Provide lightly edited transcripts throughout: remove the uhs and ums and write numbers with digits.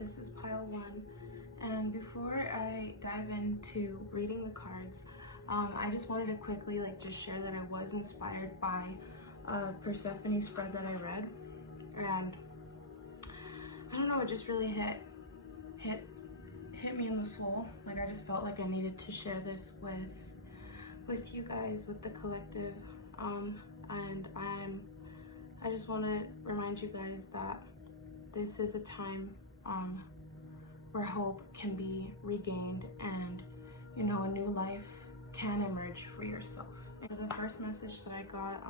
This is pile 1. And before I dive into reading the cards, I just wanted to quickly just share that I was inspired by a Persephone spread that I read, and I don't know, it just really hit me in the soul. Like, I just felt like I needed to share this with you guys, with the collective, and I just want to remind you guys that this is a time where hope can be regained, and a new life can emerge for yourself. And the first message that I got,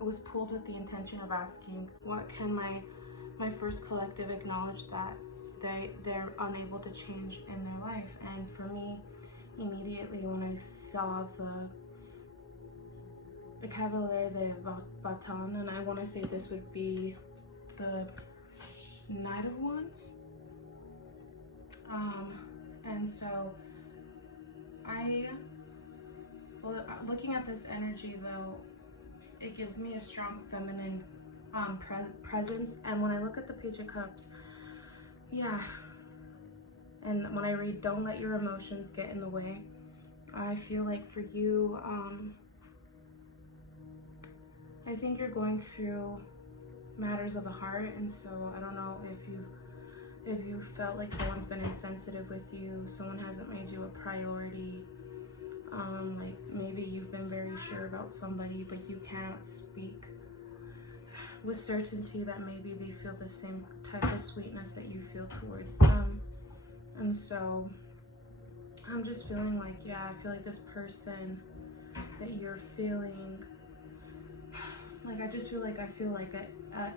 it was pulled with the intention of asking, what can my first collective acknowledge that they're unable to change in their life? And for me, immediately when I saw the Cavalier de Bâton, and I want to say this would be the Knight of Wands. And so looking at this energy, though, it gives me a strong feminine presence. And when I look at the Page of Cups, yeah, and when I read, don't let your emotions get in the way, I feel like for you, I think you're going through matters of the heart. And so I don't know if you felt like someone's been insensitive with you, someone hasn't made you a priority, like maybe you've been very sure about somebody, but you can't speak with certainty that maybe they feel the same type of sweetness that you feel towards them. And so I'm just feeling like, yeah, I feel like this person that you're feeling, like, I just feel like a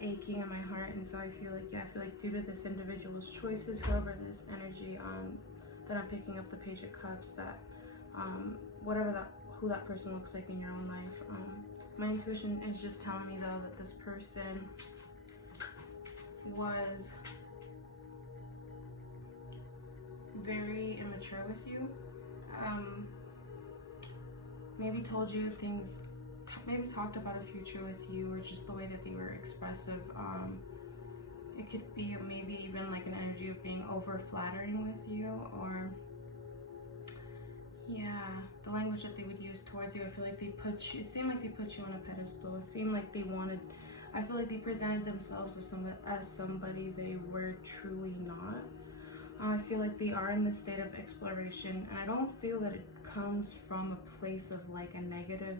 aching in my heart. And so I feel like due to this individual's choices, whoever this energy that I'm picking up the Page of Cups, that who that person looks like in your own life, my intuition is just telling me, though, that this person was very immature with you, maybe told you things, maybe talked about a future with you, or just the way that they were expressive. It could be maybe even like an energy of being over flattering with you, or yeah, the language that they would use towards you. I feel like it seemed like they put you on a pedestal. It seemed like I feel like they presented themselves as somebody they were truly not. I feel like they are in this state of exploration, and I don't feel that it comes from a place of like a negative.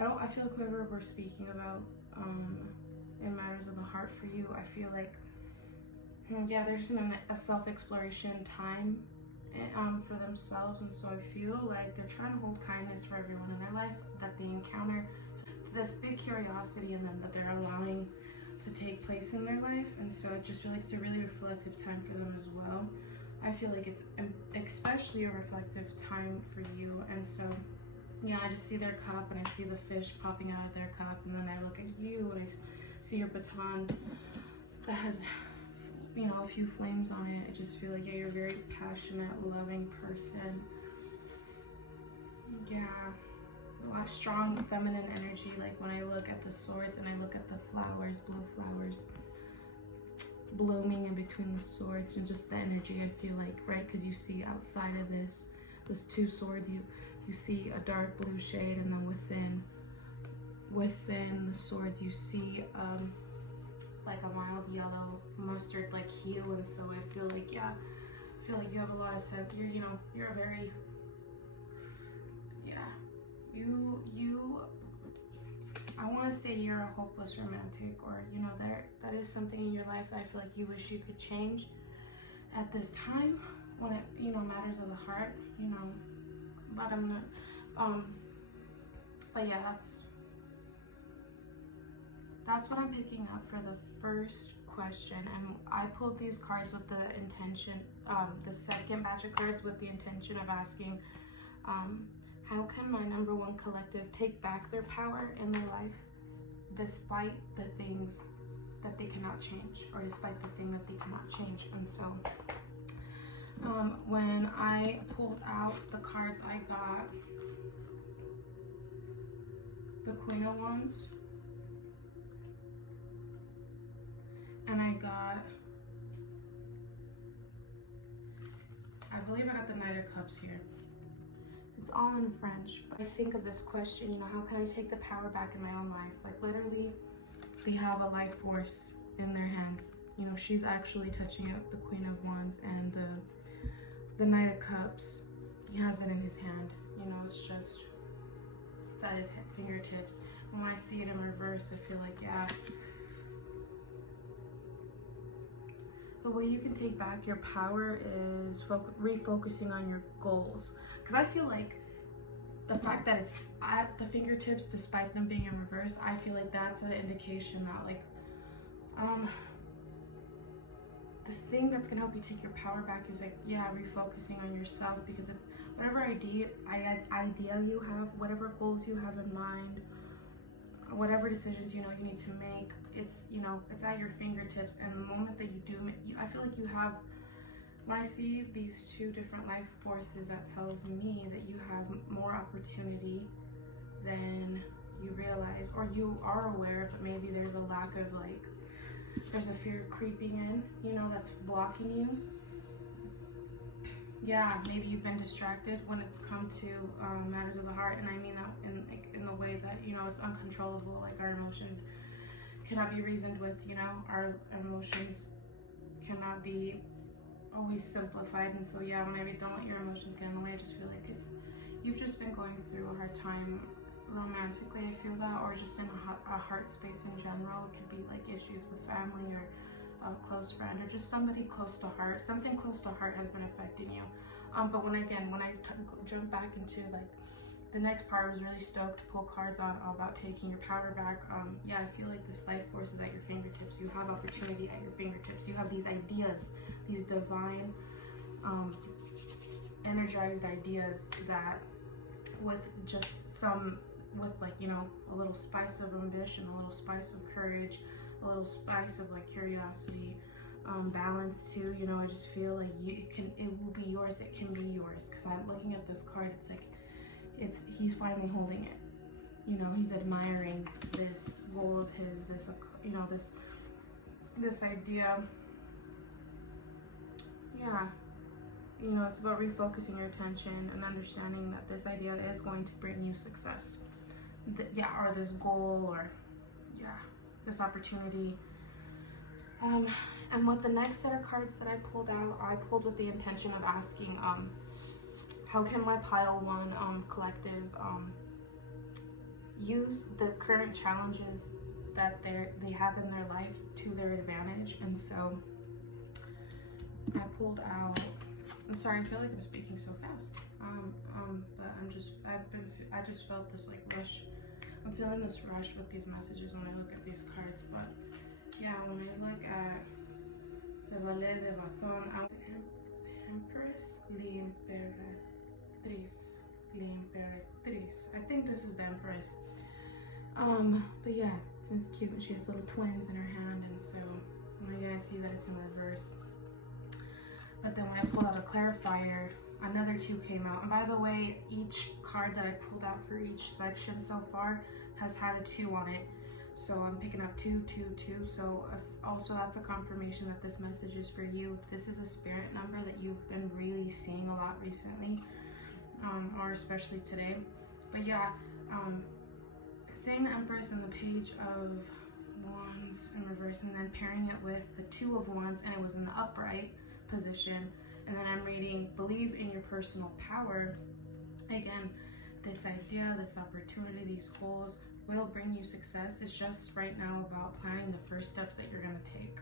I feel like whoever we're speaking about in matters of the heart for you, I feel like, yeah, they're just in a self-exploration time for themselves. And so I feel like they're trying to hold kindness for everyone in their life that they encounter, this big curiosity in them that they're allowing to take place in their life. And so I just feel like it's a really reflective time for them as well. I feel like it's especially a reflective time for you. And so, yeah, I just see their cup, and I see the fish popping out of their cup, and then I look at you and I see your baton that has, a few flames on it. I just feel like, yeah, you're a very passionate, loving person. Yeah, a lot of strong feminine energy. Like when I look at the swords and I look at the flowers, blue flowers blooming in between the swords, and just the energy, I feel like, right? Because you see outside of those two swords, you see a dark blue shade, and then within the swords you see like a mild yellow mustard like hue. And so I feel like, yeah, you have a lot of sense. You're a very, yeah, I want to say you're a hopeless romantic, or that is something in your life that I feel like you wish you could change at this time, when it matters of the heart, but I'm not, but yeah, that's what I'm picking up for the first question. And I pulled these cards with the intention, the second batch of cards with the intention of asking, how can my number one collective take back their power in their life despite the things that they cannot change, or despite the thing that they cannot change? And so when I pulled out the cards, I got the Queen of Wands, and I got I believe I got the Knight of Cups here. It's all in French, but I think of this question, you know, how can I take the power back in my own life? Like literally, they have a life force in their hands. You know, she's actually touching up the Queen of Wands, and the Knight of Cups, he has it in his hand. You know, it's at his fingertips. And when I see it in reverse, I feel like, yeah, the way you can take back your power is refocusing on your goals. Because I feel like the fact that it's at the fingertips, despite them being in reverse, I feel like that's an indication that, like, the thing that's gonna help you take your power back is, like, yeah, refocusing on yourself. Because if whatever idea you have, whatever goals you have in mind, whatever decisions you know you need to make, it's, you know, it's at your fingertips. And the moment that you do, I feel like you have, when I see these two different life forces, that tells me that you have more opportunity than you realize, or you are aware, but maybe there's a lack of, like, there's a fear creeping in, you know, that's blocking you. Yeah, maybe you've been distracted when it's come to matters of the heart, and I mean that in the way that, you know, it's uncontrollable. Like, our emotions cannot be reasoned with, you know, our emotions cannot be always simplified. And so, yeah, whenever you don't let your emotions get in the way, I just feel like you've just been going through a hard time romantically, I feel that, or just in a heart space in general. It could be like issues with family, or a close friend, or just somebody close to heart. Something close to heart has been affecting you. But when I jump back into, like, the next part, I was really stoked to pull cards on about taking your power back. Yeah, I feel like this life force is at your fingertips. You have opportunity at your fingertips. You have these ideas, these divine, energized ideas that with like, you know, a little spice of ambition, a little spice of courage, a little spice of, like, curiosity, balance too, you know, I just feel like it will be yours. It can be yours. Because I'm looking at this card, it's like, he's finally holding it. You know, he's admiring this goal of his, this, you know, this idea. Yeah, you know, it's about refocusing your attention and understanding that this idea is going to bring you success. Yeah, or this goal, or yeah, this opportunity. And with the next set of cards that I pulled out, I pulled with the intention of asking, how can my pile one collective use the current challenges that they have in their life to their advantage? And so I pulled out, I'm sorry, I feel like I'm speaking so fast, but I just felt this, like, rush. I'm feeling this rush with these messages when I look at these cards. But yeah, when I look at the Valet de Bâton, the Empress, L'Imperatrice. I think this is the Empress. But yeah, it's cute. She has little twins in her hand, and so you guys see that it's in reverse. But then when I pulled out a clarifier, another two came out. And by the way, each card that I pulled out for each section so far has had a 2 on it. So I'm picking up 2, 2, 2. So also that's a confirmation that this message is for you. If this is a spirit number that you've been really seeing a lot recently, or especially today. But yeah, saying the Empress and the Page of Wands in reverse, and then pairing it with the 2 of Wands, and it was in the upright position. And then I'm reading, believe in your personal power. Again, this idea, this opportunity, these goals will bring you success. It's just right now about planning the first steps that you're going to take.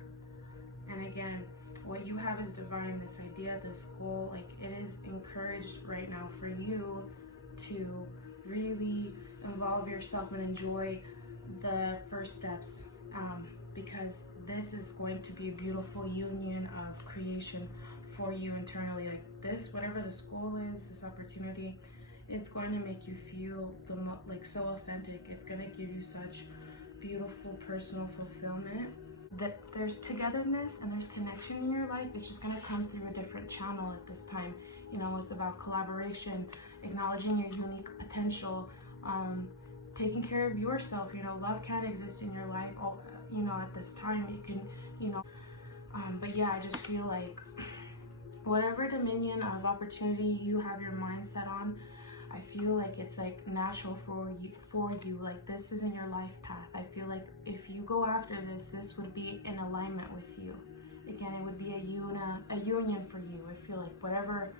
And again, what you have is divine. This idea, this goal, like, it is encouraged right now for you to really involve yourself and enjoy the first steps, because this is going to be a beautiful union of creation for you internally. Like, this, whatever this goal is, this opportunity, it's going to make you feel like so authentic. It's going to give you such beautiful personal fulfillment, that there's togetherness and there's connection in your life. It's just going to come through a different channel at this time. You know, it's about collaboration, acknowledging your unique potential, taking care of yourself. You know, love can't exist in your life all, you know, at this time. You can, you know, but yeah, I just feel like whatever dominion of opportunity you have your mind set on, I feel like it's like natural for you. Like this is in your life path. I feel like if you go after this would be in alignment with you. Again, it would be a union for you. I feel like whatever,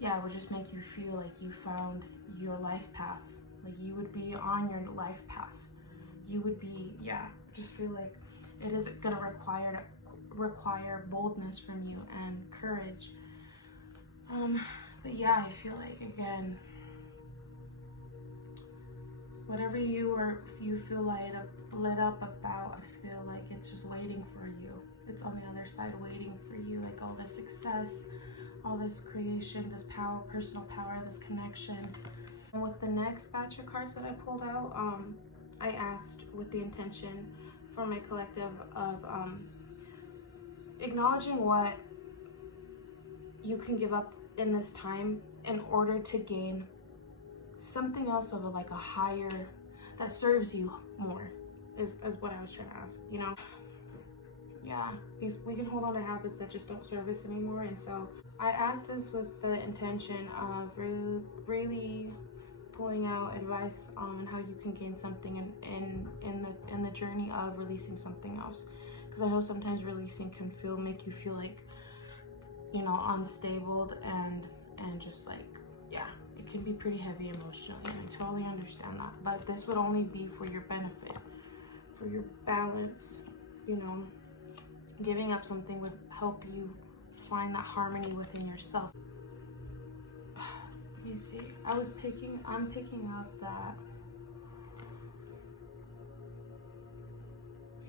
yeah, it would just make you feel like you found your life path. Like you would be on your life path. You would be, yeah, just feel like it is gonna require boldness from you and courage. But yeah, I feel like, again, whatever you feel lit up about, I feel like it's just waiting for you. It's on the other side waiting for you, like all this success, all this creation, this power, personal power, this connection. And with the next batch of cards that I pulled out, I asked with the intention for my collective of acknowledging what you can give up in this time in order to gain something else of like a higher, that serves you more, is what I was trying to ask, you know? Yeah, we can hold on to habits that just don't serve us anymore. And so I asked this with the intention of really pulling out advice on how you can gain something in the journey of releasing something else, because I know sometimes releasing can make you feel like, you know, unstable and just like, yeah, it can be pretty heavy emotionally, and I totally understand that. But this would only be for your benefit, for your balance, you know. Giving up something would help you find that harmony within yourself. Let me see. I'm picking up that,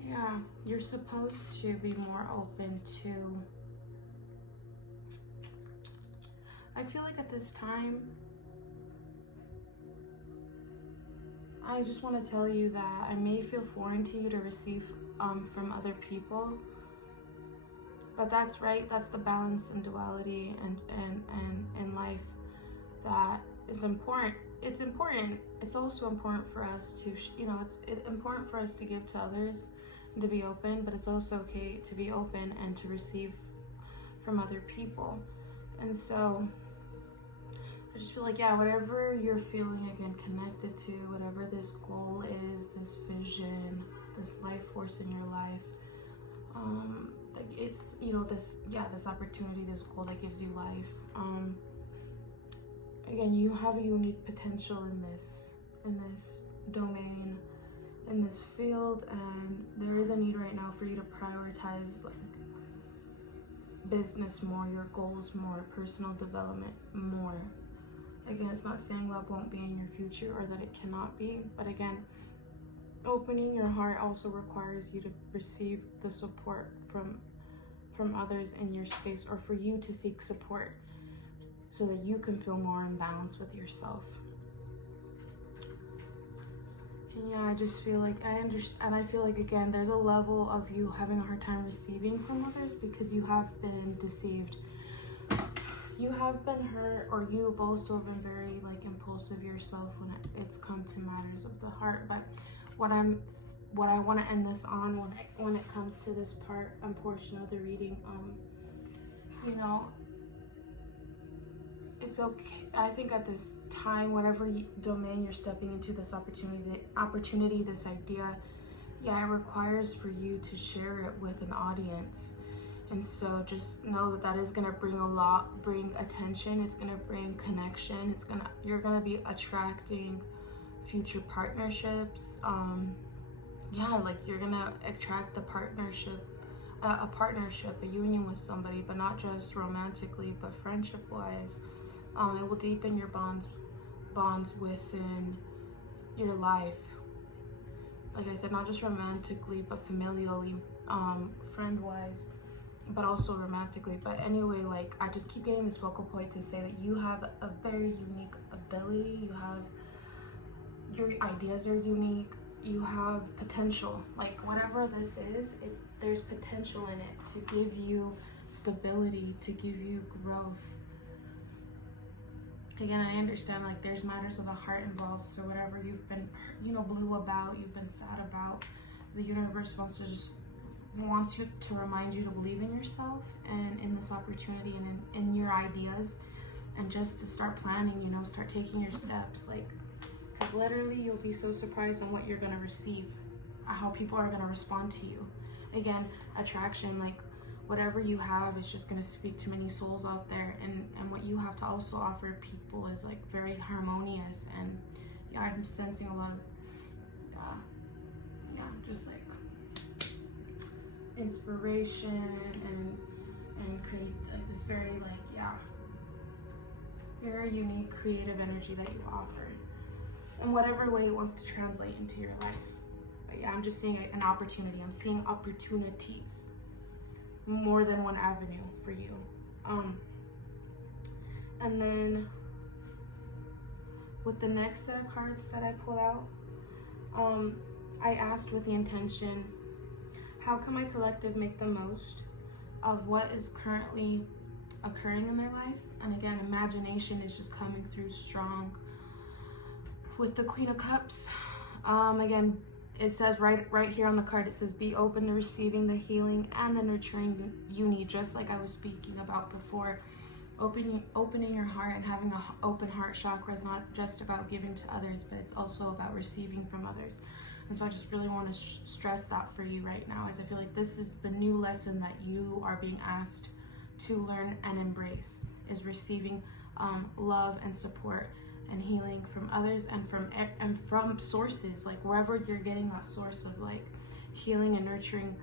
yeah, you're supposed to be more open to, I feel like at this time, I just want to tell you that I may feel foreign to you to receive from other people, but that's right. That's the balance and duality and in life that is important. It's important. It's also important for us to, you know, it's important for us to give to others and to be open, but it's also okay to be open and to receive from other people. And so I just feel like, yeah, whatever you're feeling, again, connected to, whatever this goal is, this vision, this life force in your life, it's, you know, this opportunity, this goal that gives you life. Again, you have a unique potential in this domain, in this field, and there is a need right now for you to prioritize like business more, your goals more, personal development more. Again, it's not saying love won't be in your future or that it cannot be, but again, opening your heart also requires you to receive the support from others in your space, or for you to seek support so that you can feel more in balance with yourself. And yeah, I just feel like I understand, and I feel like, again, there's a level of you having a hard time receiving from others because you have been deceived. You have been hurt, or you've also been very like impulsive yourself when it's come to matters of the heart. But what I want to end this on when it comes to this part and portion of the reading, you know, it's okay. I think at this time, whatever domain you're stepping into, this opportunity, this idea, yeah, it requires for you to share it with an audience. And so just know that that is going to bring attention. It's going to bring connection. You're going to be attracting future partnerships. Yeah, like you're going to attract a partnership, a union with somebody, but not just romantically, but friendship wise. It will deepen your bonds within your life. Like I said, not just romantically, but familially, friend wise, but also romantically. But anyway, like I just keep getting this focal point to say that you have a very unique ability. Your ideas are unique. You have potential. Like whatever this is, there's potential in it to give you stability, to give you growth. Again, I understand like there's matters of the heart involved. So whatever you've been, blue about, you've been sad about, the universe wants to just wants you to remind you to believe in yourself and in this opportunity and in your ideas, and just to start planning, you know, start taking your steps. Like, because literally you'll be so surprised on what you're going to receive, how people are going to respond to you. Again, attraction, like whatever you have is just going to speak to many souls out there, and what you have to also offer people is like very harmonious. And yeah, I'm sensing a lot of just like inspiration and create like this very like very unique creative energy that you offer in whatever way it wants to translate into your life. But yeah, I'm just seeing an opportunity. I'm seeing opportunities, more than one avenue for you. And then with the next set of cards that I pulled out, I asked with the intention, how can my collective make the most of what is currently occurring in their life? And again, imagination is just coming through strong with the Queen of Cups. Again, it says right here on the card, it says be open to receiving the healing and the nurturing you need, just like I was speaking about before. Opening your heart and having an open heart chakra is not just about giving to others, but it's also about receiving from others. And so I just really want to stress that for you right now, as I feel like this is the new lesson that you are being asked to learn and embrace, is receiving love and support and healing from others, and from sources, like wherever you're getting that source of like healing and nurturing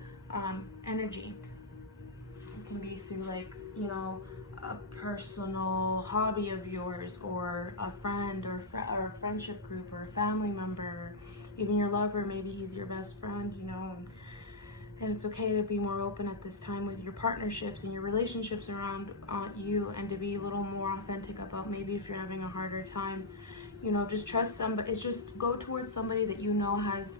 energy. It can be through like, you know, a personal hobby of yours, or a friend, or a friendship group, or a family member, or even your lover. Maybe he's your best friend, you know, and it's okay to be more open at this time with your partnerships and your relationships around you, and to be a little more authentic about maybe if you're having a harder time, you know, just trust somebody. It's just go towards somebody that you know has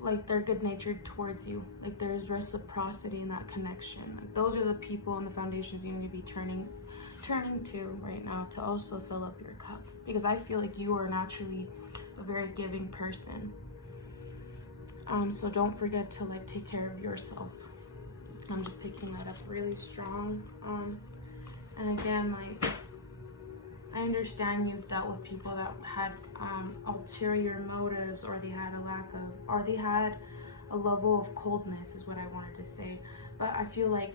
like they're good natured towards you, like there's reciprocity in that connection. Like those are the people and the foundations you need to be turning to right now to also fill up your cup, because I feel like you are naturally a very giving person. So don't forget to like take care of yourself. I'm just picking that up really strong. And again, like, I understand you've dealt with people that had ulterior motives, or they had they had a level of coldness, is what I wanted to say. But I feel like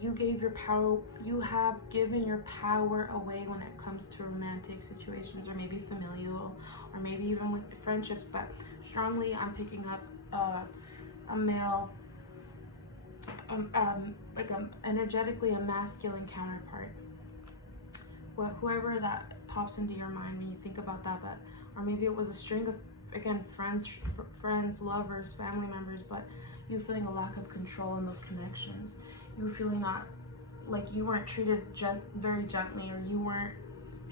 you gave your power, you have given your power away when it comes to romantic situations, or maybe familial, or maybe even with friendships. But strongly, I'm picking up a male, like energetically a masculine counterpart. Whoever that pops into your mind when you think about that, but or maybe it was a string of, again, friends, lovers, family members, but you feeling a lack of control in those connections. You feeling not like you weren't treated very gently, or you weren't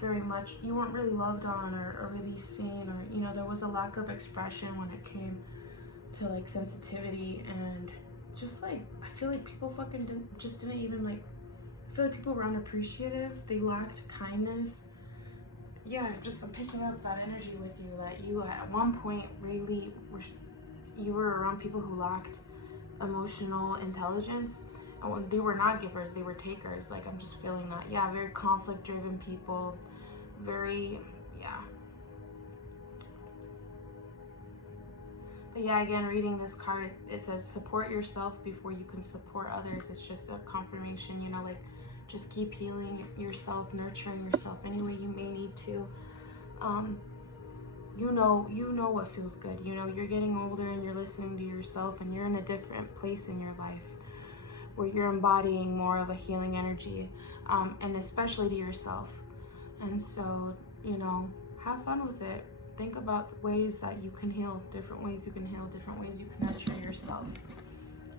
really loved on, or really seen, or, you know, there was a lack of expression when it came to like sensitivity, and just like I feel like people didn't even like. I feel like people were unappreciative. They lacked kindness. Yeah, I'm picking up that energy with you, that you at one point really you were around people who lacked emotional intelligence. And when they were not givers, they were takers. Like, I'm just feeling that. Yeah, very conflict driven people. Very, yeah. But yeah, again, reading this card, it says support yourself before you can support others. It's just a confirmation, you know, like, just keep healing yourself, nurturing yourself any way you may need to. You know what feels good. You know, you're getting older and you're listening to yourself, and you're in a different place in your life where you're embodying more of a healing energy, and especially to yourself. And so, you know, have fun with it. Think about ways that you can heal, different ways you can heal, different ways you can nurture yourself.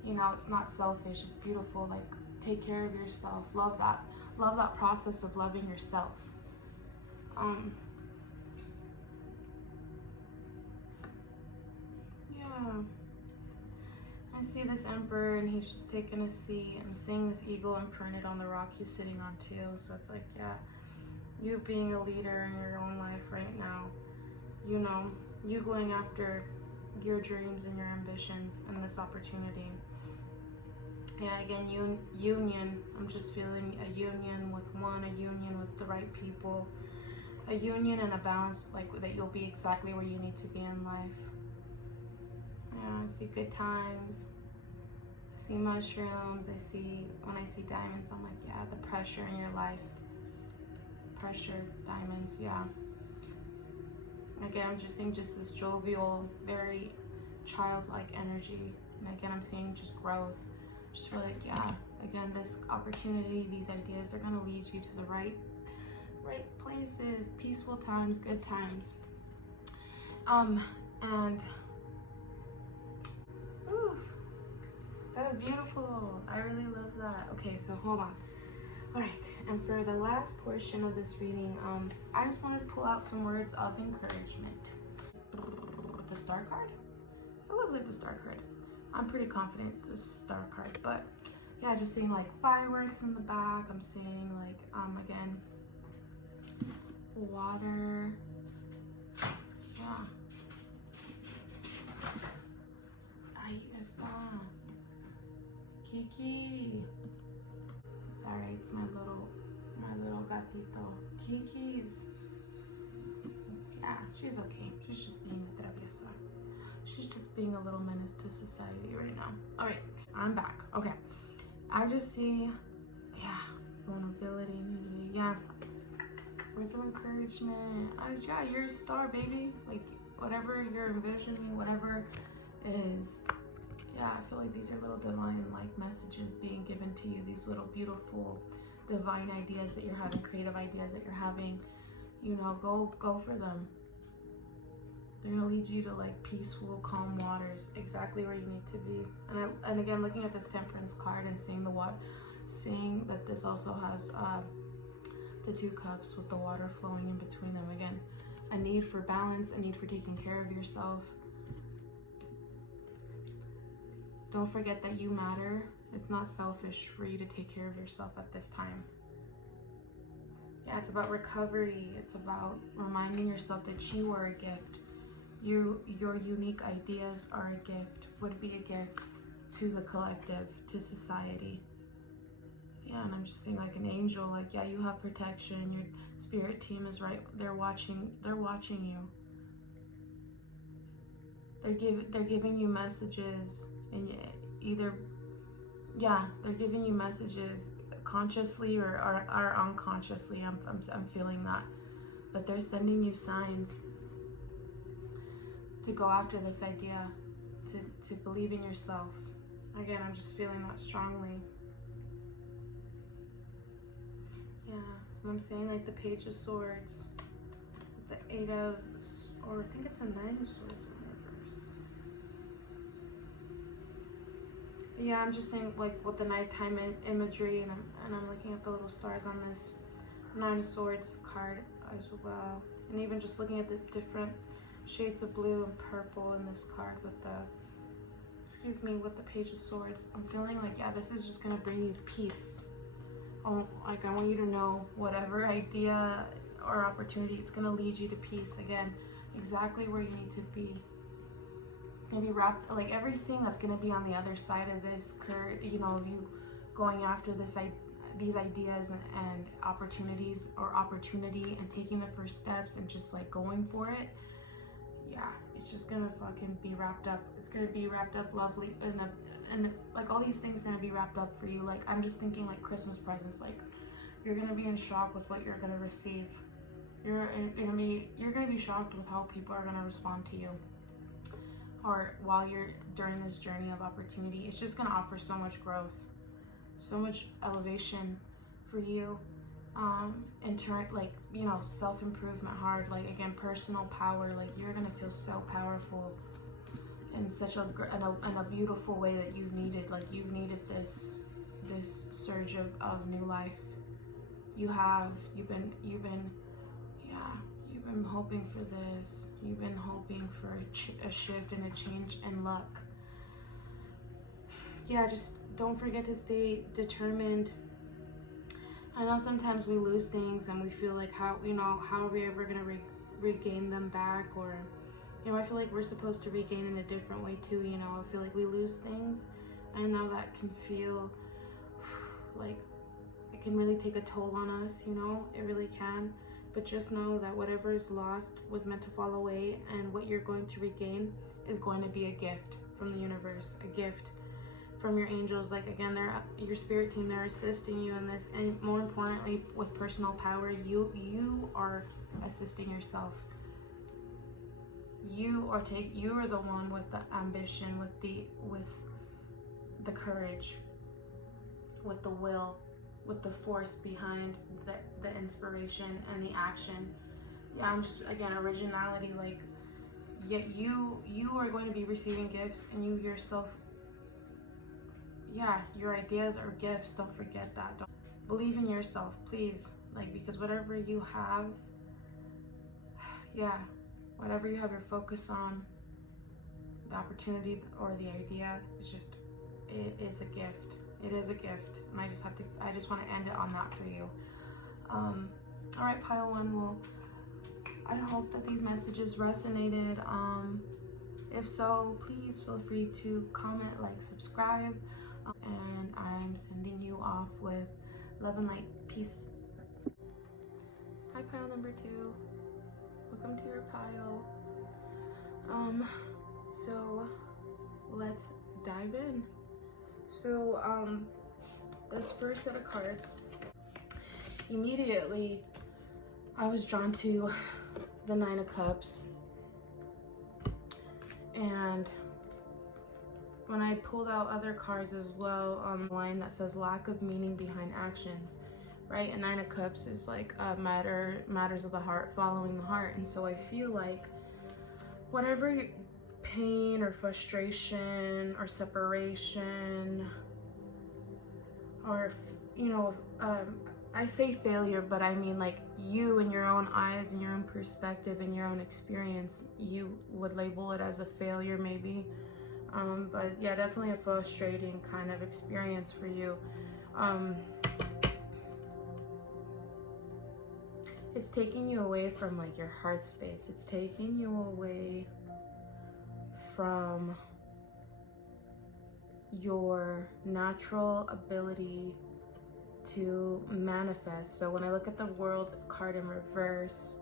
You know, it's not selfish, it's beautiful. Like, take care of yourself. Love that process of loving yourself. Yeah. I see this emperor, and he's just taking a seat. I'm seeing this eagle imprinted on the rock he's sitting on too. So it's like, yeah, you being a leader in your own life right now. You know, you going after your dreams and your ambitions and this opportunity. Yeah, again, union. I'm just feeling a union with one, a union with the right people, a union and a balance, like that you'll be exactly where you need to be in life. Yeah, I see good times. I see mushrooms. When I see diamonds, I'm like, yeah, the pressure in your life. Pressure, diamonds, yeah. Again, I'm just seeing just this jovial, very childlike energy. And again, I'm seeing just growth. Just feel like, yeah, again, this opportunity, these ideas, they're gonna lead you to the right places, peaceful times, good times. And ooh, that was beautiful. I really love that. Okay, so hold on. All right, and for the last portion of this reading, I just wanted to pull out some words of encouragement. The Star card? I love the Star card. I'm pretty confident it's the Star card, but yeah, just seeing like fireworks in the back. I'm seeing like, again, water. Yeah. Ahí está. Kiki. Sorry, it's my little gatito. Kiki's. Yeah, she's okay. She's just being a traviesa. She's just being a little menace to society right now. All right, I'm back. Okay, I just see, yeah, vulnerability, nudity. Yeah, words of encouragement. Yeah, you're a star, baby. Like whatever you're envisioning, whatever is. Yeah, I feel like these are little divine like messages being given to you. These little beautiful divine ideas that you're having, creative ideas that you're having. You know, go for them. They're gonna lead you to like peaceful, calm waters, exactly where you need to be. And again, looking at this Temperance card and seeing that this also has the 2 cups with the water flowing in between them. Again, a need for balance, a need for taking care of yourself. Don't forget that you matter. It's not selfish for you to take care of yourself at this time. Yeah, it's about recovery. It's about reminding yourself that you are a gift. Your unique ideas are a gift, would be a gift to the collective, to society. Yeah, and I'm just seeing like an angel, like, yeah, you have protection. Your spirit team is right. They're watching you. They're giving you messages, and they're giving you messages consciously or unconsciously. I'm feeling that, but they're sending you signs to go after this idea, to believe in yourself. Again, I'm just feeling that strongly. Yeah, I'm saying like the Page of Swords, the 8 of, or I think it's the 9 of Swords in reverse. Yeah, I'm just saying like with the nighttime imagery, and I'm looking at the little stars on this 9 of Swords card as well, and even just looking at the different shades of blue and purple in this card with the Page of Swords. I'm feeling like, yeah, this is just gonna bring you peace. Like, I want you to know whatever idea or opportunity, it's gonna lead you to peace. Again, exactly where you need to be. Maybe wrapped, like everything that's gonna be on the other side of this curve, you know, you going after these ideas and opportunities or opportunity and taking the first steps and just like going for it. Yeah, it's just gonna fucking be wrapped up. It's gonna be wrapped up lovely, and like all these things are gonna be wrapped up for you. Like, I'm just thinking like Christmas presents. Like, you're gonna be in shock with what you're gonna receive. You're gonna be shocked with how people are gonna respond to you, or while you're during this journey of opportunity. It's just gonna offer so much growth, so much elevation for you. In turn, like, you know, self-improvement hard, like, again, personal power. Like, you're gonna feel so powerful in such a beautiful way that you've needed. Like, you've needed this surge of new life. You've been hoping for this. You've been hoping for a shift and a change in luck. Yeah, just don't forget to stay determined. I know sometimes we lose things and we feel like, how are we ever gonna regain them back, or You know, I feel like we're supposed to regain in a different way too, you know. I feel like we lose things. I know that can feel like it can really take a toll on us, you know, it really can. But just know that whatever is lost was meant to fall away, and what you're going to regain is going to be a gift from the universe, a gift from your angels. Like, again, they're your spirit team, they're assisting you in this, and more importantly, with personal power, you are assisting yourself. You are the one with the ambition, with the courage, with the will, with the force behind the inspiration and the action. Yeah, I'm just, again, originality. Like, yet you are going to be receiving gifts, and you yourself, yeah, your ideas are gifts. Don't forget that. Don't believe in yourself, please. Like, because whatever you have, yeah, whatever you have your focus on, the opportunity or the idea, it's just, it is a gift. It is a gift, and I just want to end it on that for you. All right, pile one. Well, I hope that these messages resonated. If so, please feel free to comment, like, subscribe, and I'm sending you off with love and light. Peace. Hi, pile number 2. Welcome to your pile. So let's dive in. So this first set of cards, immediately I was drawn to the 9 of Cups, and when I pulled out other cards as well, line that says lack of meaning behind actions, right? And 9 of Cups is like matters of the heart, following the heart. And so I feel like whatever pain or frustration or separation, or, you know, I say failure, but I mean, like, you in your own eyes and your own perspective and your own experience, you would label it as a failure maybe. But yeah, definitely a frustrating kind of experience for you. It's taking you away from, like, your heart space. It's taking you away from your natural ability to manifest. So when I look at the World card in reverse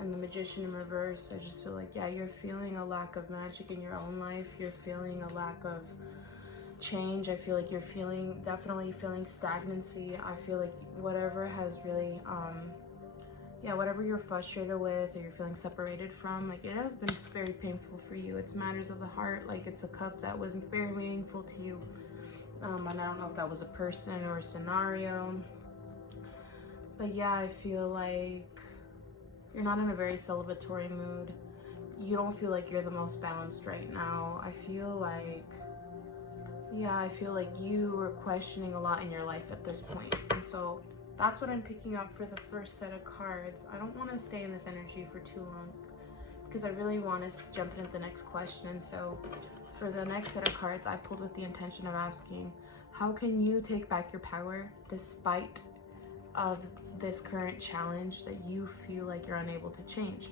and the Magician in reverse, I just feel like, yeah, you're feeling a lack of magic in your own life. You're feeling a lack of change. I feel like you're definitely feeling stagnancy. I feel like whatever has really, whatever you're frustrated with or you're feeling separated from, like, it has been very painful for you. It's matters of the heart. Like, it's a cup that was very meaningful to you. And I don't know if that was a person or a scenario. But yeah, I feel like you're not in a very celebratory mood. You don't feel like you're the most balanced right now. I feel like you are questioning a lot in your life at this point. And so that's what I'm picking up for the first set of cards. I don't want to stay in this energy for too long because I really want to jump into the next question. So for the next set of cards, I pulled with the intention of asking, how can you take back your power despite of this current challenge that you feel like you're unable to change?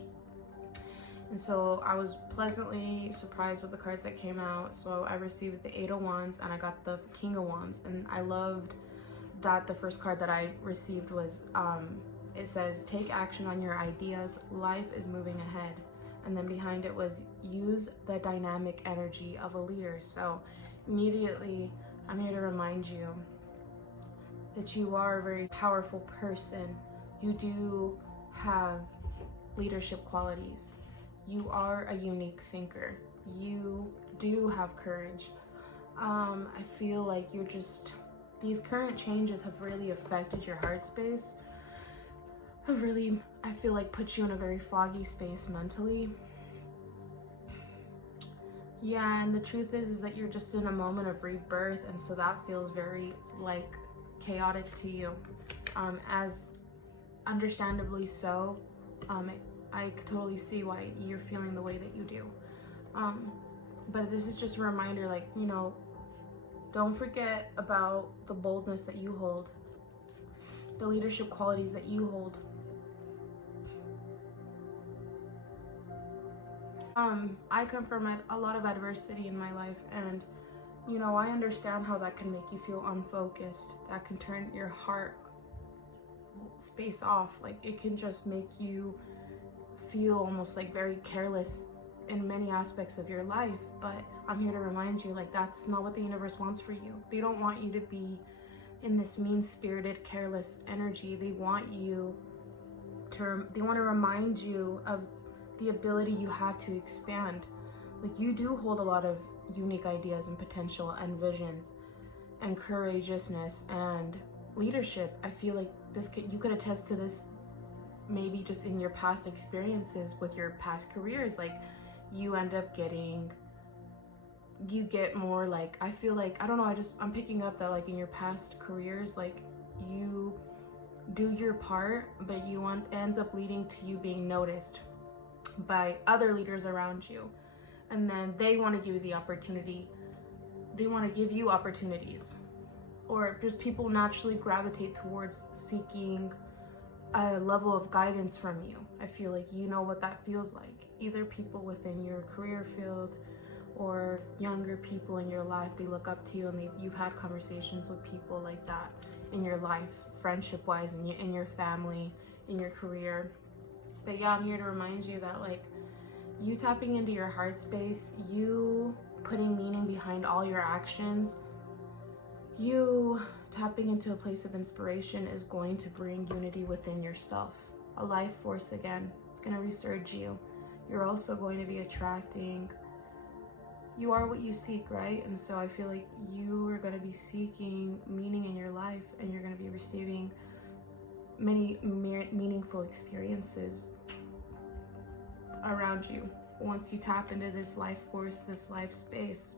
And so I was pleasantly surprised with the cards that came out. So I received the 8 of Wands and I got the King of Wands, and I loved that the first card that I received was, it says, take action on your ideas, life is moving ahead. And then behind it was, use the dynamic energy of a leader. So immediately I'm here to remind you that you are a very powerful person. You do have leadership qualities. You are a unique thinker. You do have courage. I feel like you're just, these current changes have really affected your heart space. Have really, I feel like, put you in a very foggy space mentally. Yeah, and the truth is that you're just in a moment of rebirth, and so that feels very, like, chaotic to you. As understandably so. I could totally see why you're feeling the way that you do. But this is just a reminder, like, you know, don't forget about the boldness that you hold, the leadership qualities that you hold. I come from a lot of adversity in my life, and you know, I understand how that can make you feel unfocused. That can turn your heart space off. Like, it can just make you feel almost like very careless in many aspects of your life. But I'm here to remind you, like, that's not what the universe wants for you. They don't want you to be in this mean-spirited, careless energy. They want you to, they want to remind you of the ability you have to expand. Like, you do hold a lot of unique ideas and potential and visions and courageousness and leadership. I feel like you could attest to this maybe just in your past experiences with your past careers. Like, you end up you get more, like, I feel like, I don't know, I'm picking up that, like, in your past careers, like, you do your part, but ends up leading to you being noticed by other leaders around you, and then they want to give you the opportunity. They want to give you opportunities, or just people naturally gravitate towards seeking a level of guidance from you. I feel like you know what that feels like. Either people within your career field or younger people in your life, they look up to you, and you've had conversations with people like that in your life, friendship wise, in your family, in your career. But yeah, I'm here to remind you that, like, you tapping into your heart space, you putting meaning behind all your actions, you tapping into a place of inspiration is going to bring unity within yourself. A life force, again, it's going to resurge you. You're also going to be attracting, you are what you seek, right? And so I feel like you are going to be seeking meaning in your life, and you're going to be receiving many meaningful experiences around you once you tap into this life force, this life space.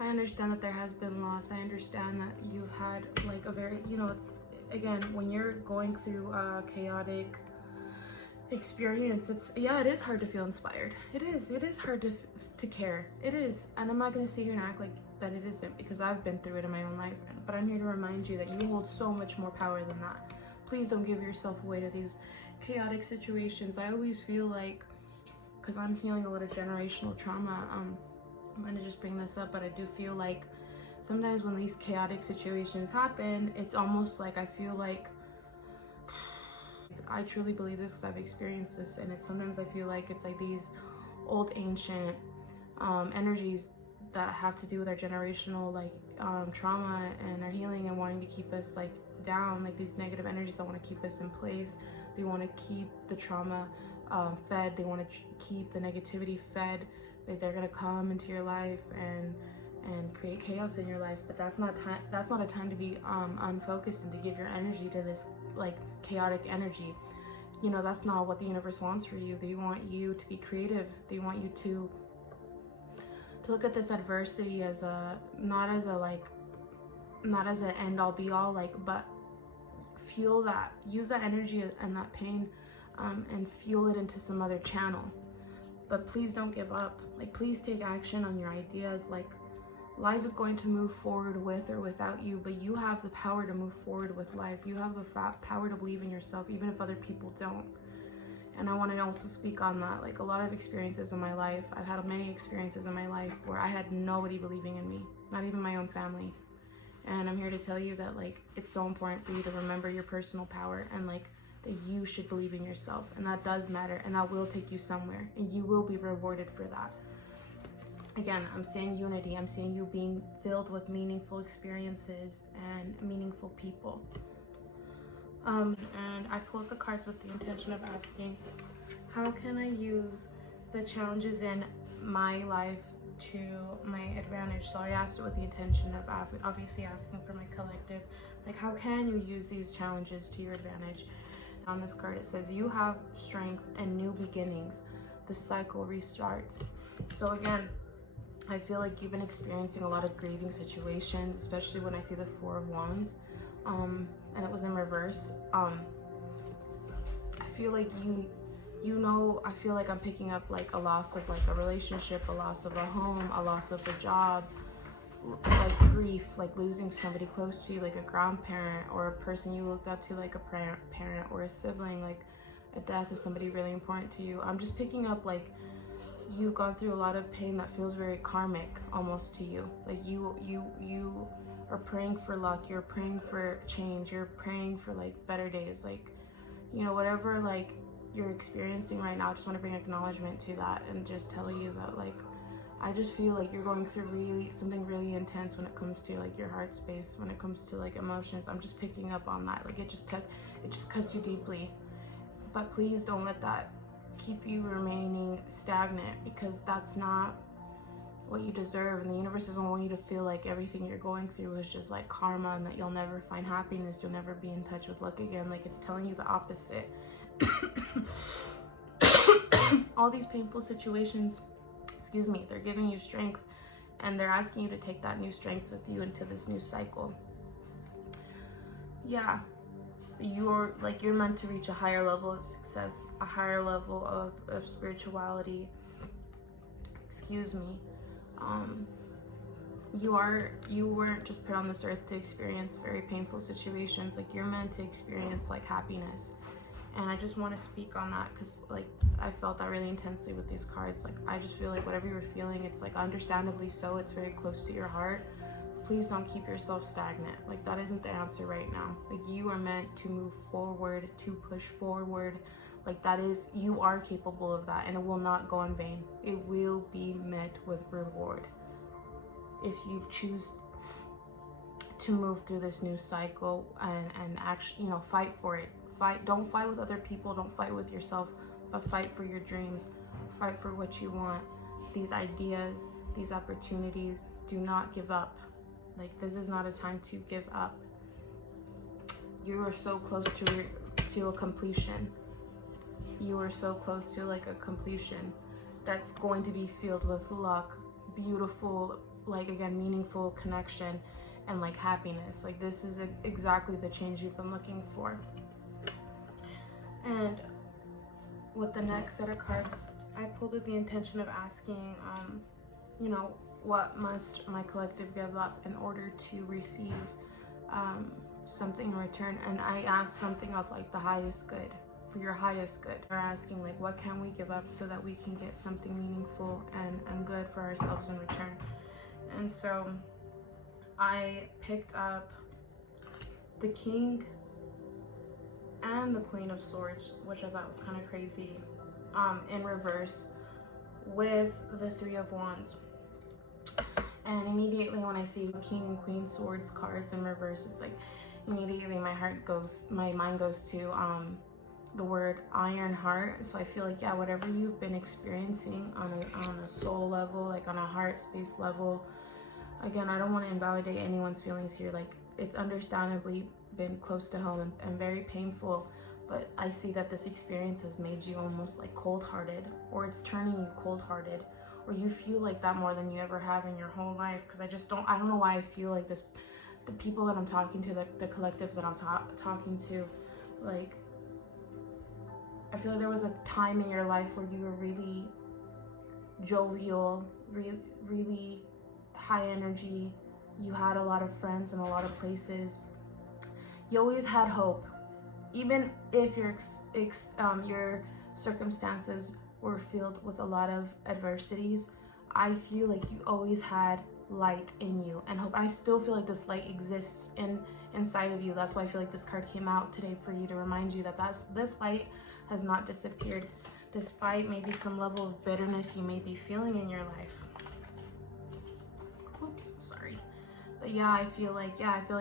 I understand that there has been loss. I understand that you've had, like, a very, you know, it's, again, when you're going through a chaotic experience, it is hard to feel inspired. It is hard to care. It is. And I'm not going to sit here and act like that it isn't, because I've been through it in my own life. But I'm here to remind you that you hold so much more power than that. Please don't give yourself away to these chaotic situations. I always feel like, because I'm healing a lot of generational trauma, I'm going to just bring this up, but I do feel like sometimes when these chaotic situations happen, it's almost like I feel like, I truly believe this because I've experienced this, and sometimes I feel like it's like these old ancient energies that have to do with our generational, like, trauma and our healing, and wanting to keep us, like, down, like these negative energies that want to keep us in place. They want to keep the trauma fed. They want to keep the negativity fed. Like, they're gonna come into your life and create chaos in your life. But that's not a time to be unfocused and to give your energy to this, like, chaotic energy. You know, that's not what the universe wants for you. They want you to be creative. They want you to look at this adversity as not as an end all be all, like, but feel that, use that energy and that pain and fuel it into some other channel. But please don't give up. Like, please take action on your ideas. Like, life is going to move forward with or without you, but you have the power to move forward with life. You have the power to believe in yourself, even if other people don't. And I want to also speak on that. Like, a lot of experiences in my life, I've had many experiences in my life where I had nobody believing in me, not even my own family. And I'm here to tell you that, like, it's so important for you to remember your personal power, and, like, that you should believe in yourself, and that does matter, and that will take you somewhere, and you will be rewarded for that. Again, I'm saying unity. I'm saying you being filled with meaningful experiences and meaningful people. And I pulled the cards with the intention of asking, how can I use the challenges in my life to my advantage? So I asked it with the intention of obviously asking for my collective, like, how can you use these challenges to your advantage? On this card, it says, you have strength and new beginnings. The cycle restarts. So again, I feel like you've been experiencing a lot of grieving situations, especially when I see the Four of Wands, and it was in reverse. I feel like I feel like I'm picking up, like, a loss of, like, a relationship, a loss of a home, a loss of a job, like, grief, like losing somebody close to you, like a grandparent or a person you looked up to, like a parent or a sibling. Like, a death of somebody really important to you. I'm just picking up like you've gone through a lot of pain that feels very karmic almost to you. Like you are praying for luck, you're praying for change, you're praying for like better days, like, you know, whatever like you're experiencing right now. I just want to bring acknowledgement to that and just tell you that like I just feel like you're going through something really intense when it comes to like your heart space, when it comes to like emotions. I'm just picking up on that. Like it just cuts you deeply. But please don't let that keep you remaining stagnant, because that's not what you deserve. And the universe doesn't want you to feel like everything you're going through is just like karma and that you'll never find happiness, you'll never be in touch with luck again. Like it's telling you the opposite. All these painful situations, excuse me, they're giving you strength, and they're asking you to take that new strength with you into this new cycle. Yeah, you're meant to reach a higher level of success, a higher level of spirituality. Excuse me. You weren't just put on this earth to experience very painful situations. Like you're meant to experience like happiness. And I just want to speak on that because like I felt that really intensely with these cards. Like I just feel like whatever you're feeling, it's like understandably so, it's very close to your heart. Please don't keep yourself stagnant. Like that isn't the answer right now. Like you are meant to move forward, to push forward. Like that is, you are capable of that, and it will not go in vain. It will be met with reward if you choose to move through this new cycle and actually, you know, fight for it. Don't fight with other people, don't fight with yourself, but fight for your dreams, fight for what you want, these ideas, these opportunities. Do not give up. Like this is not a time to give up. You are so close to a completion. You are so close to like a completion that's going to be filled with luck, beautiful, like again, meaningful connection, and like happiness. Like this is exactly the change you've been looking for. And with the next set of cards, I pulled with the intention of asking, you know, what must my collective give up in order to receive something in return? And I asked something of like the highest good, for your highest good. We're asking like, what can we give up so that we can get something meaningful and good for ourselves in return? And so I picked up the King and the Queen of Swords, which I thought was kind of crazy, in reverse, with the Three of Wands. And immediately when I see King and Queen Swords cards in reverse, it's like immediately my mind goes to the word Iron Heart. So I feel like, yeah, whatever you've been experiencing on a soul level, like on a heart space level, again, I don't want to invalidate anyone's feelings here. Like it's understandably been close to home and very painful, but I see that this experience has made you almost like cold-hearted, or it's turning you cold-hearted, or you feel like that more than you ever have in your whole life. Because I don't know why I feel like this, the people that I'm talking to, the collectives that I'm talking to, like I feel like there was a time in your life where you were really jovial, really high energy, you had a lot of friends in a lot of places, you always had hope, even if your circumstances were filled with a lot of adversities. I feel like you always had light in you and hope. I still feel like this light exists inside of you. That's why I feel like this card came out today, for you to remind you that this light has not disappeared, despite maybe some level of bitterness you may be feeling in your life. Oops, sorry. But yeah, I feel like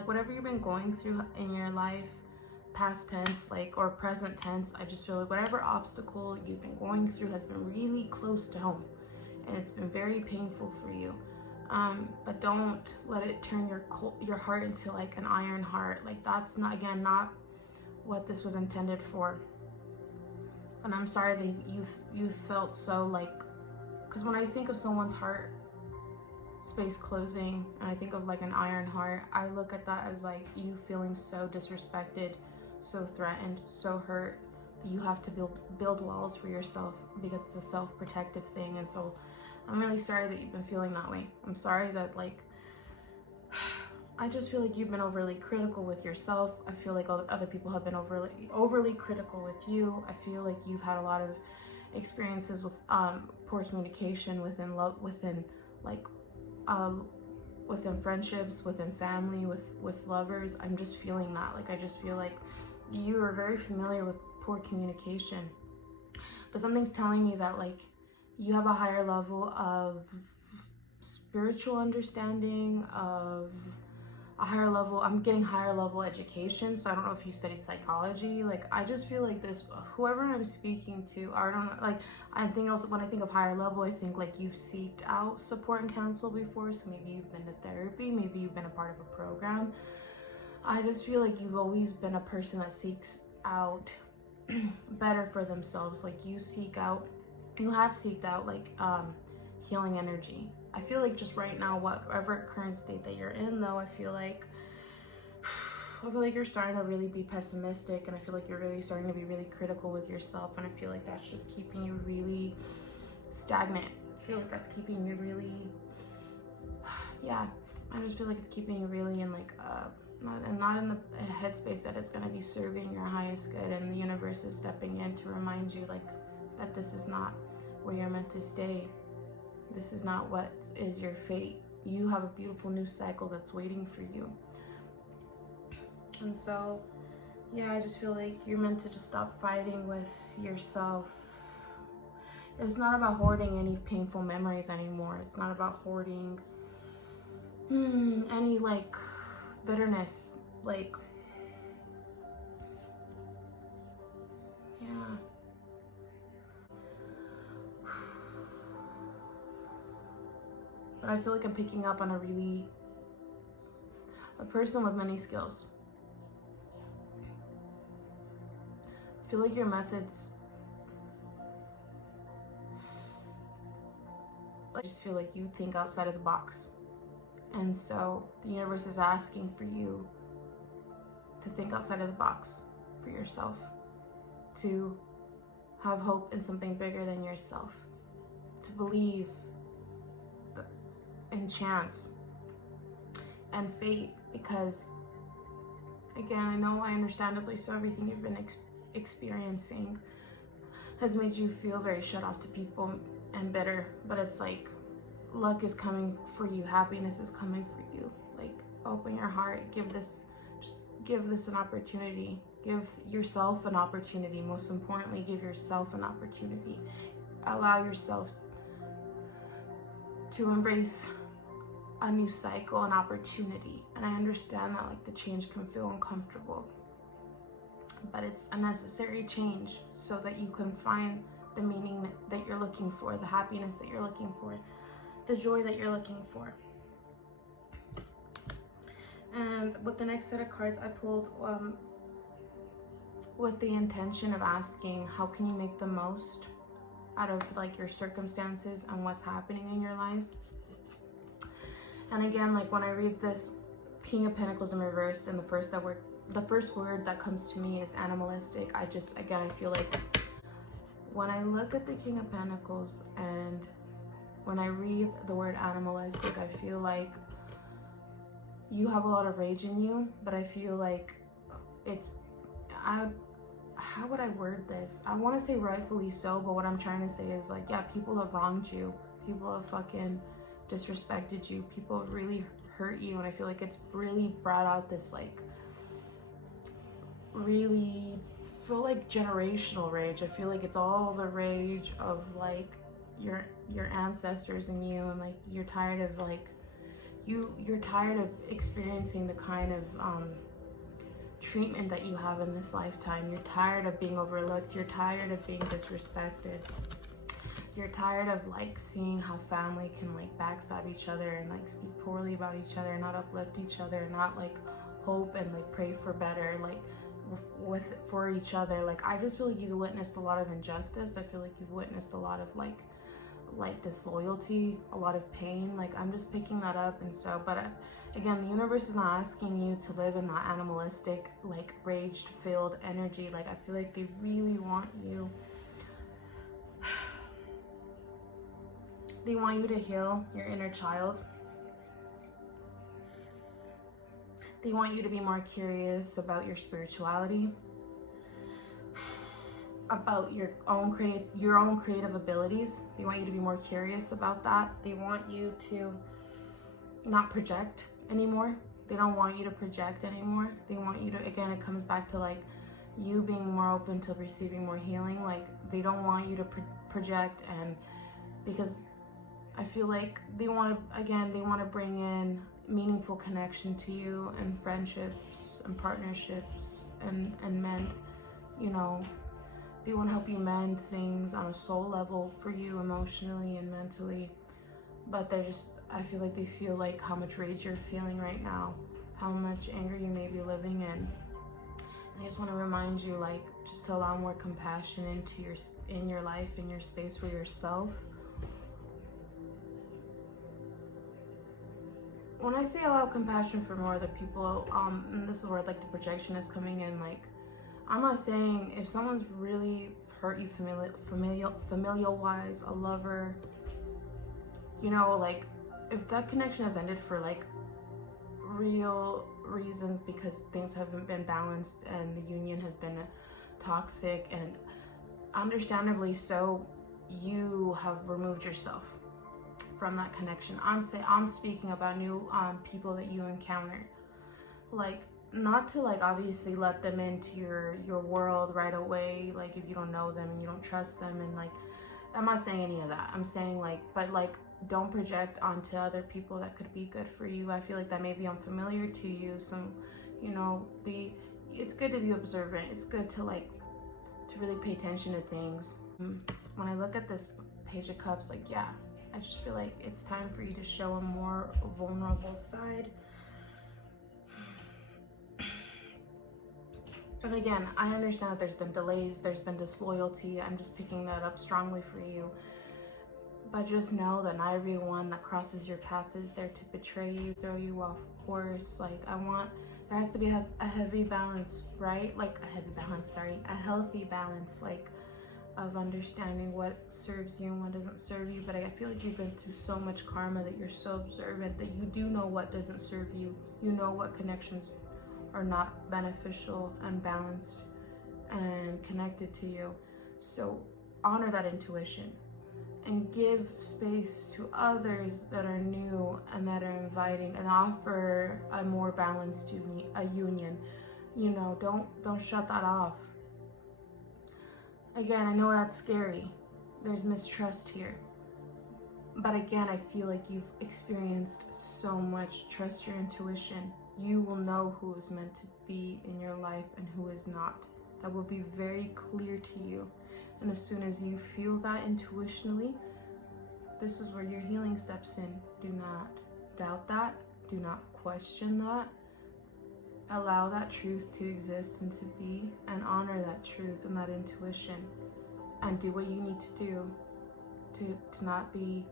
whatever you've been going through in your life, past tense, like, or present tense, I just feel like whatever obstacle you've been going through has been really close to home, and it's been very painful for you. But don't let it turn your heart into like an iron heart. Like that's not what this was intended for. And I'm sorry that you felt so like, because when I think of someone's heart space closing and I think of like an iron heart, I look at that as like you feeling so disrespected, so threatened, so hurt, that you have to build walls for yourself, because it's a self-protective thing. And so I'm really sorry that you've been feeling that way. I'm sorry that, like, I just feel like you've been overly critical with yourself. I feel like other people have been overly critical with you. I feel like you've had a lot of experiences with poor communication within love, within like within friendships, within family, with lovers. I'm just feeling that. Like I just feel like you are very familiar with poor communication, but something's telling me that like you have a higher level of spiritual understanding, of a higher level, I'm getting higher level education. So I don't know if you studied psychology. Like I just feel like this, whoever I'm speaking to, I don't know, like I think also when I think of higher level, I think like you've seeked out support and counsel before. So maybe you've been to therapy, maybe you've been a part of a program. I just feel like you've always been a person that seeks out better for themselves. Like you have seeked out like healing energy. I feel like just right now, whatever current state that you're in though, I feel like you're starting to really be pessimistic, and I feel like you're really starting to be really critical with yourself, and I feel like that's just keeping you really stagnant. I feel like that's keeping you really, yeah, I just feel like it's keeping you really in like not in the headspace that is going to be serving your highest good, and the universe is stepping in to remind you like that this is not where you're meant to stay. This is not what is your fate. You have a beautiful new cycle that's waiting for you. And so, yeah, I just feel like you're meant to just stop fighting with yourself. It's not about hoarding any painful memories anymore. It's not about hoarding any like bitterness. Like, yeah. But I feel like I'm picking up on a person with many skills. I feel like your methods, I just feel like you think outside of the box. And so the universe is asking for you to think outside of the box for yourself, to have hope in something bigger than yourself, to believe in chance and fate, because again, I understandably so everything you've been experiencing has made you feel very shut off to people and bitter, but it's like luck is coming for you, happiness is coming for you. Like open your heart, give this an opportunity, give yourself an opportunity. Most importantly, give yourself an opportunity. Allow yourself to embrace a new cycle, an opportunity. And I understand that like the change can feel uncomfortable, but it's a necessary change so that you can find the meaning that you're looking for, the happiness that you're looking for, the joy that you're looking for. And with the next set of cards I pulled, with the intention of asking, how can you make the most out of like your circumstances and what's happening in your life? And again, like when I read this King of Pentacles in reverse, and the first word that comes to me is animalistic. I feel like when I look at the King of Pentacles and when I read the word animalistic, I feel like you have a lot of rage in you, but I feel like how would I word this? I want to say rightfully so, but what I'm trying to say is like, yeah, people have wronged you. People have fucking disrespected you. People have really hurt you, and I feel like it's really brought out this like really feel like generational rage. I feel like it's all the rage of like your ancestors and you, and like you're tired of like you're tired of experiencing the kind of treatment that you have in this lifetime. You're tired of being overlooked. You're tired of being disrespected. You're tired of like seeing how family can like backstab each other and like speak poorly about each other, not uplift each other, not like hope and like pray for better, like for each other. Like I just feel like you've witnessed a lot of injustice. I feel like you've witnessed a lot of like disloyalty, a lot of pain. Like I'm just picking that up. And so, but again, the universe is not asking you to live in that animalistic, like rage filled energy. Like I feel like they really want you, they want you to heal your inner child. They want you to be more curious about your spirituality, about your own creative abilities. They want you to be more curious about that. They want you to not project anymore. They don't want you to project anymore. They want you to, again, it comes back to like you being more open to receiving more healing. Like they don't want you to project, and because I feel like they want to bring in meaningful connection to you, and friendships and partnerships, and mend, you know, they want to help you mend things on a soul level for you, emotionally and mentally. But I feel like they feel like how much rage you're feeling right now, how much anger you may be living in. I just want to remind you, like, just to allow more compassion in your life, in your space for yourself. When I say allow compassion for more other people, and this is where like the projection is coming in, like, I'm not saying if someone's really hurt you familial wise, a lover, you know, like if that connection has ended for like real reasons because things haven't been balanced and the union has been toxic, and understandably so, you have removed yourself from that connection. I'm speaking about new people that you encounter, like, not to like obviously let them into your world right away, like if you don't know them and you don't trust them, and like I'm not saying any of that. I'm saying like, but like, don't project onto other people that could be good for you. I feel like that may be unfamiliar to you, so you know, it's good to be observant. It's good to like to really pay attention to things. When I look at this Page of Cups, like, yeah, I just feel like it's time for you to show a more vulnerable side. But again, I understand that there's been delays, there's been disloyalty. I'm just picking that up strongly for you. But just know that not everyone that crosses your path is there to betray you, throw you off course. Like, there has to be a heavy balance, right? Like a healthy balance, like, of understanding what serves you and what doesn't serve you. But I feel like you've been through so much karma that you're so observant that you do know what doesn't serve you. You know what connections are not beneficial and balanced and connected to you. So honor that intuition and give space to others that are new and that are inviting, and offer a more balanced union. You know, don't shut that off. Again, I know that's scary. There's mistrust here. But again, I feel like you've experienced so much. Trust your intuition. You will know who is meant to be in your life and who is not. That will be very clear to you. And as soon as you feel that intuitionally, this is where your healing steps in. Do not doubt that. Do not question that. Allow that truth to exist and to be, and honor that truth and that intuition, and do what you need to do to not be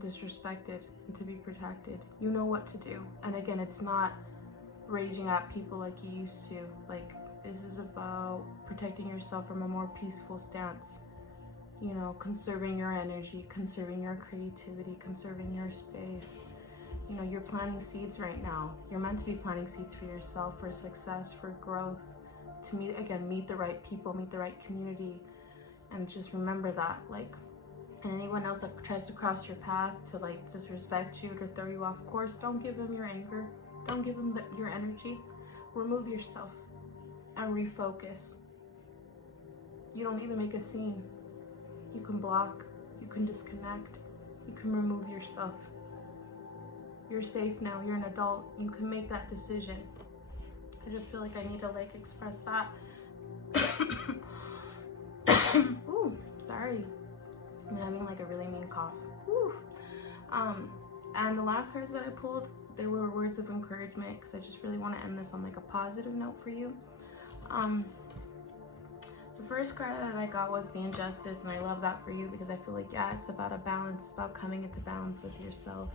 disrespected and to be protected. You know what to do. And again, it's not raging at people like you used to. Like, this is about protecting yourself from a more peaceful stance. You know, conserving your energy, conserving your creativity, conserving your space. You know, you're planting seeds right now. You're meant to be planting seeds for yourself, for success, for growth, to meet the right people, meet the right community. And just remember that, like, and anyone else that tries to cross your path to like disrespect you, to throw you off course, don't give them your anger. Don't give them your energy. Remove yourself and refocus. You don't need to make a scene. You can block, you can disconnect, you can remove yourself. You're safe now, you're an adult, you can make that decision. I just feel like I need to like express that. Ooh, sorry. I'm having like a really mean cough. Ooh. And the last cards that I pulled, they were words of encouragement, because I just really want to end this on like a positive note for you. The first card that I got was the Injustice, and I love that for you because I feel like, yeah, it's about a balance. It's about coming into balance with yourself.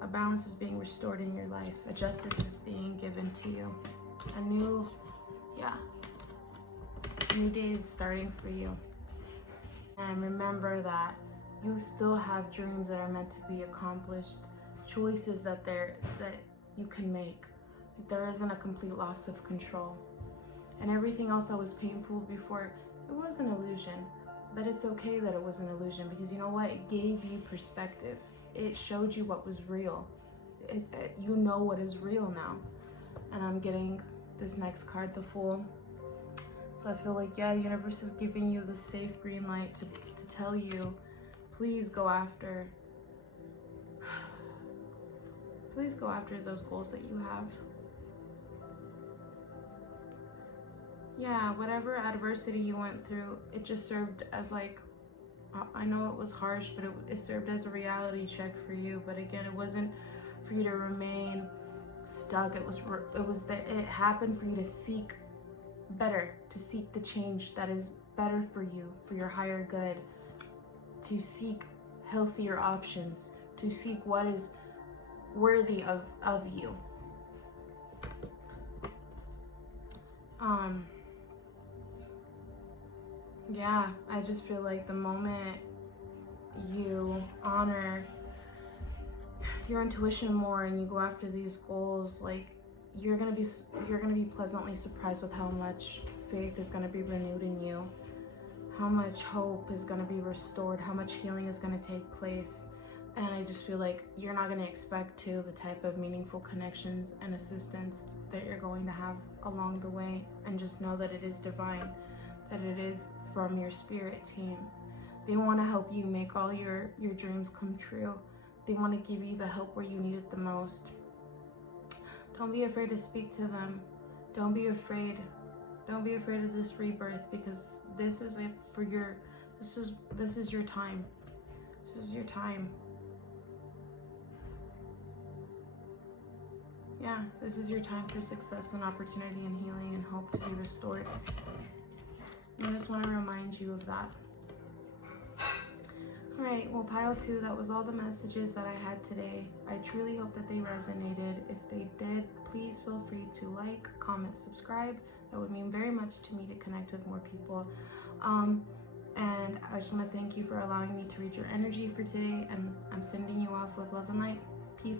A balance is being restored in your life. A justice is being given to you. A new day is starting for you. And remember that You still have dreams that are meant to be accomplished, choices that you can make. There isn't a complete loss of control. And everything else that was painful before, it was an illusion. But it's okay that it was an illusion, because you know what? It gave you perspective. It showed you what was real. You know what is real now. And I'm getting this next card, the Fool. So I feel like, yeah, the universe is giving you the safe green light to tell you, please go after those goals that you have. Yeah, whatever adversity you went through, it just served as like, I know it was harsh, but it served as a reality check for you. But again, it wasn't for you to remain stuck. It happened for you to seek better, to seek the change that is better for you, for your higher good, to seek healthier options, to seek what is worthy of you. Yeah, I just feel like the moment you honor your intuition more and you go after these goals, like you're gonna be pleasantly surprised with how much faith is gonna be renewed in you, how much hope is gonna be restored, how much healing is gonna take place. And I just feel like you're not gonna expect the type of meaningful connections and assistance that you're going to have along the way. And just know that it is divine, that it is from your spirit team. They want to help you make all your dreams come true. They want to give you the help where you need it the most. Don't be afraid to speak to them. Don't be afraid of this rebirth, because this is it for this is your time. This is your time. Yeah, this is your time for success and opportunity and healing and hope to be restored. I just want to remind you of that. Alright, well, pile 2, that was all the messages that I had today. I truly hope that they resonated. If they did, please feel free to like, comment, subscribe. That would mean very much to me to connect with more people. And I just want to thank you for allowing me to read your energy for today. And I'm sending you off with love and light. Peace.